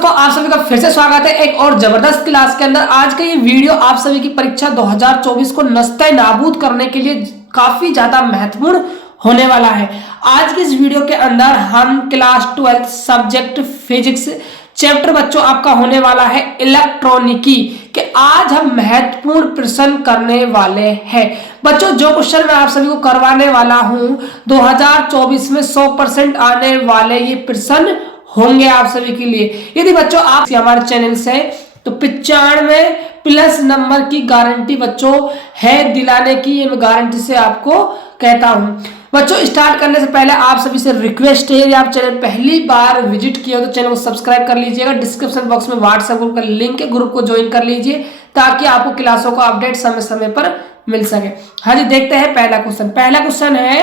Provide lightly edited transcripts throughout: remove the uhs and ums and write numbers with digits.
दोस्तों, आप सभी का फिर से स्वागत है एक और जबरदस्त क्लास के अंदर। आज का ये वीडियो आप सभी की परीक्षा 2024 को नस्ते नाबूद करने के लिए काफी ज्यादा महत्वपूर्ण होने वाला है। आज की इस वीडियो के अंदर हम क्लास 12 सब्जेक्ट फिजिक्स चैप्टर बच्चों आपका होने वाला है इलेक्ट्रॉनिकी कि आज हम महत्वपूर्ण प्रश्न करने वाले हैं। बच्चों, जो क्वेश्चन मैं आप सभी को करवाने वाला हूं 2024 में 100% आने वाले ये प्रश्न होंगे आप सभी के लिए। यदि बच्चों आप हमारे चैनल से तो 95+ नंबर की गारंटी बच्चों है दिलाने की, ये मैं गारंटी से आपको कहता हूं। बच्चों, स्टार्ट करने से पहले आप सभी से रिक्वेस्ट है, यदि आप चैनल पहली बार विजिट किया हो तो चैनल को सब्सक्राइब कर लीजिएगा। डिस्क्रिप्शन बॉक्स में व्हाट्सएप ग्रुप का लिंक है, ग्रुप को ज्वाइन कर लीजिए ताकि आपको क्लासों का अपडेट समय समय पर मिल सके। हाँ जी, देखते हैं पहला क्वेश्चन है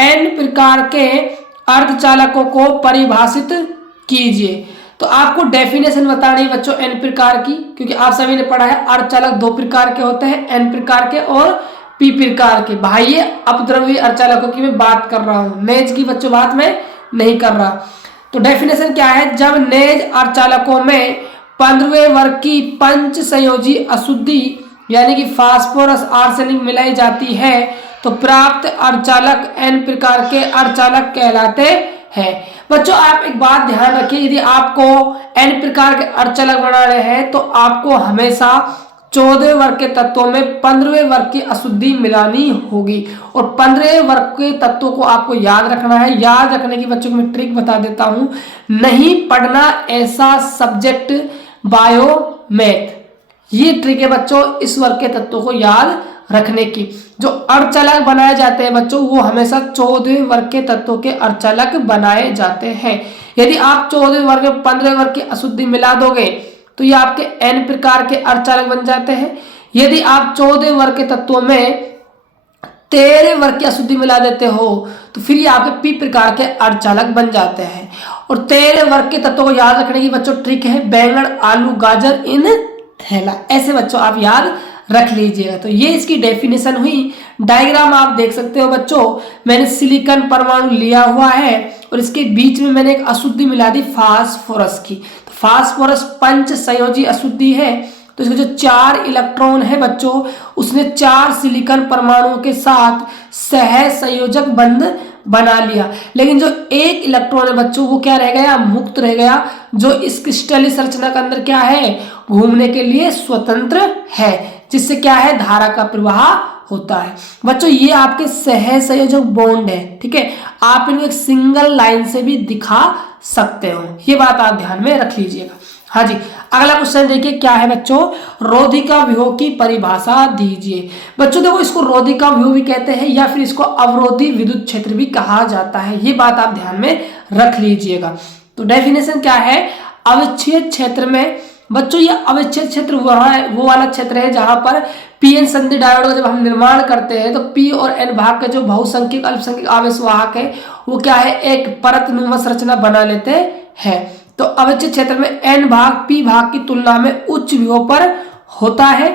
एन प्रकार के अर्धचालकों को परिभाषित कीजिए। तो आपको डेफिनेशन बतानी है बच्चों एन प्रकार की, क्योंकि आप सभी ने पढ़ा है अर्धचालक 2 प्रकार के होते हैं, एन प्रकार के और पी प्रकार के। भाई ये अपद्रव्य अर्धचालकों की मैं बात कर रहा हूं, नेज की बच्चों बात मैं नहीं कर रहा। तो डेफिनेशन क्या है, जब नेज अर्धचालकों में 15वें वर्ग की पंच संयोजी अशुद्धि यानी कि फास्फोरस आर्सेनिक मिलाई जाती है तो प्राप्त अर्धचालक एन प्रकार के अर्धचालक कहलाते हैं। बच्चों, आप एक बात ध्यान रखिए, यदि आपको एन प्रकार के अर्धचालक बनाने हैं तो आपको हमेशा 14वें वर्ग के तत्वों में 15वें वर्ग की अशुद्धि मिलानी होगी और 15वें वर्ग के तत्वों को आपको याद रखना है। याद रखने की बच्चों को मैं ट्रिक बता देता हूं, नहीं पढ़ना ऐसा सब्जेक्ट बायोमैथ, ये ट्रिक है बच्चों इस वर्ग के तत्वों को याद रखने की। जो अर्धचालक बनाए जाते हैं बच्चों वो हमेशा 14वें वर्ग के तत्वों के अर्धचालक बनाए जाते हैं। यदि आप 14वें वर्ग में 15वें वर्ग की अशुद्धि मिला दोगे तो ये आपके एन प्रकार के अर्धचालक बन जाते हैं। यदि आप 14वें वर्ग के तत्वों में 13वें वर्ग की अशुद्धि मिला देते हो तो फिर ये आपके पी प्रकार के अर्धचालक बन जाते हैं। और 13वें वर्ग के तत्वों को याद रखने की बच्चों ट्रिक है बैंगन आलू गाजर इन थैला, ऐसे बच्चों आप याद रख लीजिएगा। तो ये इसकी डेफिनेशन हुई। डायग्राम आप देख सकते हो बच्चों, मैंने सिलिकॉन परमाणु लिया हुआ है और इसके बीच में मैंने एक अशुद्धि मिला दी फास्फोरस की। तो फास्फोरस पंच संयोजी अशुद्धि है, तो इसके जो 4 इलेक्ट्रॉन है बच्चों उसने 4 सिलिकॉन परमाणुओं के साथ सह संयोजक बंध बना लिया, लेकिन जो 1 इलेक्ट्रॉन है बच्चों वो क्या रह गया, मुक्त रह गया, जो इस क्रिस्टलीय संरचना के अंदर क्या है, घूमने के लिए स्वतंत्र है, जिससे क्या है धारा का प्रवाह होता है। बच्चों ये आपके सह संयोजक बॉन्ड है, ठीक है, आप इनको एक सिंगल लाइन से भी दिखा सकते हो, ये बात आप ध्यान में रख लीजिएगा। हाँ जी, अगला क्वेश्चन देखिए क्या है बच्चों, रोधिका विभव की परिभाषा दीजिए। बच्चों देखो, इसको रोधिका विभव भी कहते हैं या फिर इसको अवरोधी विद्युत क्षेत्र भी कहा जाता है, ये बात आप ध्यान में रख लीजिएगा। तो डेफिनेशन क्या है, अविच्छेद क्षेत्र में बच्चों, ये अविच्छेद क्षेत्र वो वाला क्षेत्र है जहां पर पीएन संधि डायोड का जब हम निर्माण करते हैं तो पी और एन भाग के जो बहुसंख्यक अल्पसंख्यक आवेश वाहक है वो क्या है, एक परतनुमा संरचना बना लेते हैं। तो अविच्छेद क्षेत्र में एन भाग पी भाग की तुलना में उच्च विभव पर होता है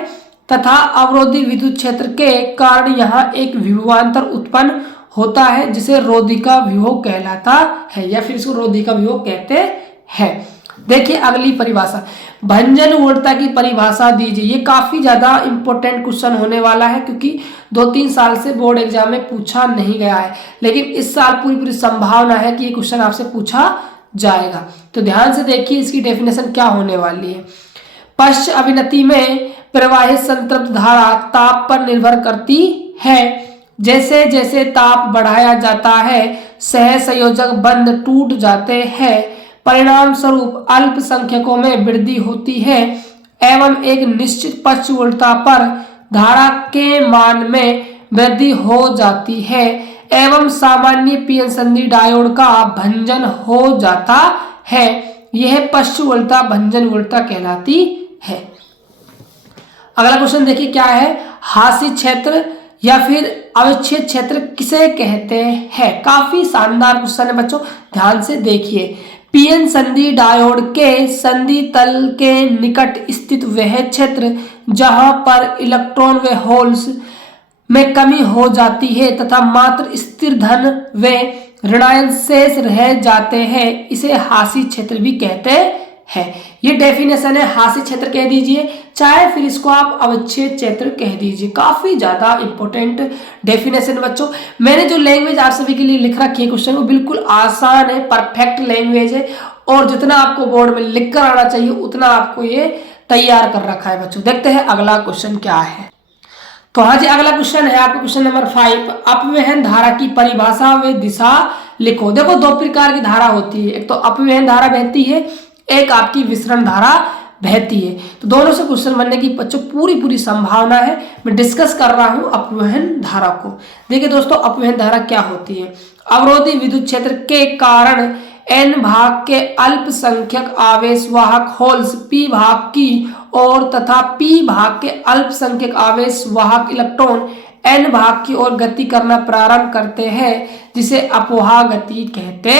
तथा अवरोधी विद्युत क्षेत्र के कारण यहाँ एक विभवांतर उत्पन्न होता है जिसे रोधिका विभव कहलाता है या फिर इसको रोधिका विभव कहते हैं। देखिए अगली परिभाषा, भंजन उर्वरता की परिभाषा दीजिए। ये काफी ज्यादा इंपॉर्टेंट क्वेश्चन होने वाला है क्योंकि 2-3 साल से बोर्ड एग्जाम में पूछा नहीं गया है, लेकिन इस साल पूरी संभावना है कि ये क्वेश्चन आपसे पूछा जाएगा। तो ध्यान से देखिए इसकी डेफिनेशन क्या होने वाली है। पश्च अभिनति में प्रवाहित संतृप्त धारा ताप पर निर्भर करती है, जैसे जैसे ताप बढ़ाया जाता है सह संयोजक बंध टूट जाते हैं, परिणाम स्वरूप अल्पसंख्यकों में वृद्धि होती है एवं एक निश्चित पश्च उर्वरता पर धारा के मान में वृद्धि हो जाती है एवं सामान्य पीएन संधि डायोड का भंजन हो जाता है। यह पश्च उर्वरता भंजन उर्वरता कहलाती है। अगला क्वेश्चन देखिए क्या है, हासी क्षेत्र या फिर अविच्छेद क्षेत्र किसे कहते हैं। काफी शानदार क्वेश्चन है बच्चों, ध्यान से देखिए। पीएन संधि डायोड के संधि तल के निकट स्थित वह क्षेत्र जहां पर इलेक्ट्रॉन व होल्स में कमी हो जाती है तथा मात्र स्थिर धन व ऋणायन शेष रह जाते हैं, इसे हासी क्षेत्र भी कहते है। ये डेफिनेशन है, हास्य क्षेत्र कह दीजिए, चाहे फिर इसको आप अवच्छेद क्षेत्र कह दीजिए। काफी ज्यादा इंपॉर्टेंट डेफिनेशन बच्चों। मैंने जो लैंग्वेज आप सभी के लिए लिख रखी है क्वेश्चन, वो बिल्कुल आसान है, परफेक्ट लैंग्वेज है, और जितना आपको बोर्ड में लिख कर आना चाहिए उतना आपको ये तैयार कर रखा है बच्चों। देखते हैं अगला क्वेश्चन क्या है। तो हाँ जी, अगला क्वेश्चन है आपका क्वेश्चन नंबर 5। अपवहन धारा की परिभाषा व दिशा लिखो। देखो, दो प्रकार की धारा होती है, एक तो अपवहन धारा बहती है, एक आपकी विसरण धारा बहती है। तो दोनों से क्वेश्चन बनने की बच्चों पूरी संभावना है। मैं डिस्कस कर रहा हूं अपवहन धारा को। देखिए दोस्तों, अपवहन धारा क्या होती है? अवरोधी विद्युत क्षेत्र के कारण n भाग के अल्पसंख्यक आवेशवाहक होल्स p भाग की ओर तथा p भाग के अल्पसंख्यक आवेशवाहक इलेक्ट्रॉन n भाग की ओर गति करना प्रारंभ करते हैं, जिसे अपवाह गति कहते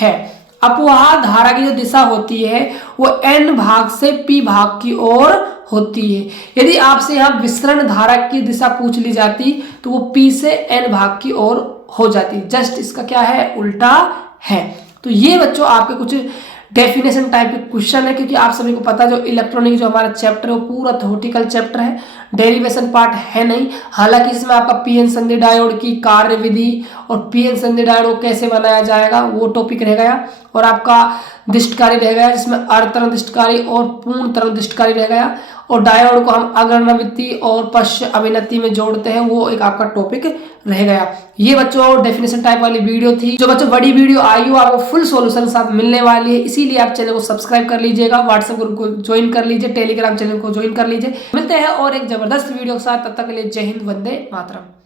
हैं। अपवाह धारा की जो दिशा होती है वो n भाग से p भाग की ओर होती है। यदि आपसे यहाँ विसरण धारा की दिशा पूछ ली जाती तो वो p से n भाग की ओर हो जाती। जस्ट इसका क्या है, उल्टा है। तो ये बच्चों आपके कुछ डेफिनेशन टाइप के क्वेश्चन है, क्योंकि आप सभी को पता है जो इलेक्ट्रॉनिक जो हमारा चैप्टर है वो पूरा थ्योरेटिकल चैप्टर है, डेरिवेशन पार्ट है नहीं। हालांकि इसमें आपका पीएन संधि डायोड की कार्य विधि और पीएन संधि डायोड को कैसे बनाया जाएगा वो टॉपिक रह गया, और आपका दिष्टकारी रह गया जिसमें अर्धतरंग दिष्टकारी और पूर्ण तरंग दिष्टकारी रह गया, और डायोड को हम अग्रणावृत्ति और पश्च अभिनति में जोड़ते हैं, वो एक आपका टॉपिक रह गया। ये बच्चों डेफिनेशन टाइप वाली वीडियो थी। जो बच्चों बड़ी वीडियो आई हो आपको फुल सॉल्यूशन साथ मिलने वाली है, इसीलिए आप चैनल को सब्सक्राइब कर लीजिएगा, व्हाट्सएप ग्रुप को ज्वाइन कर लीजिए, टेलीग्राम चैनल को ज्वाइन कर लीजिए। मिलते हैं और एक जबरदस्त वीडियो के साथ, तब तक के लिए जय हिंद, वंदे मातरम।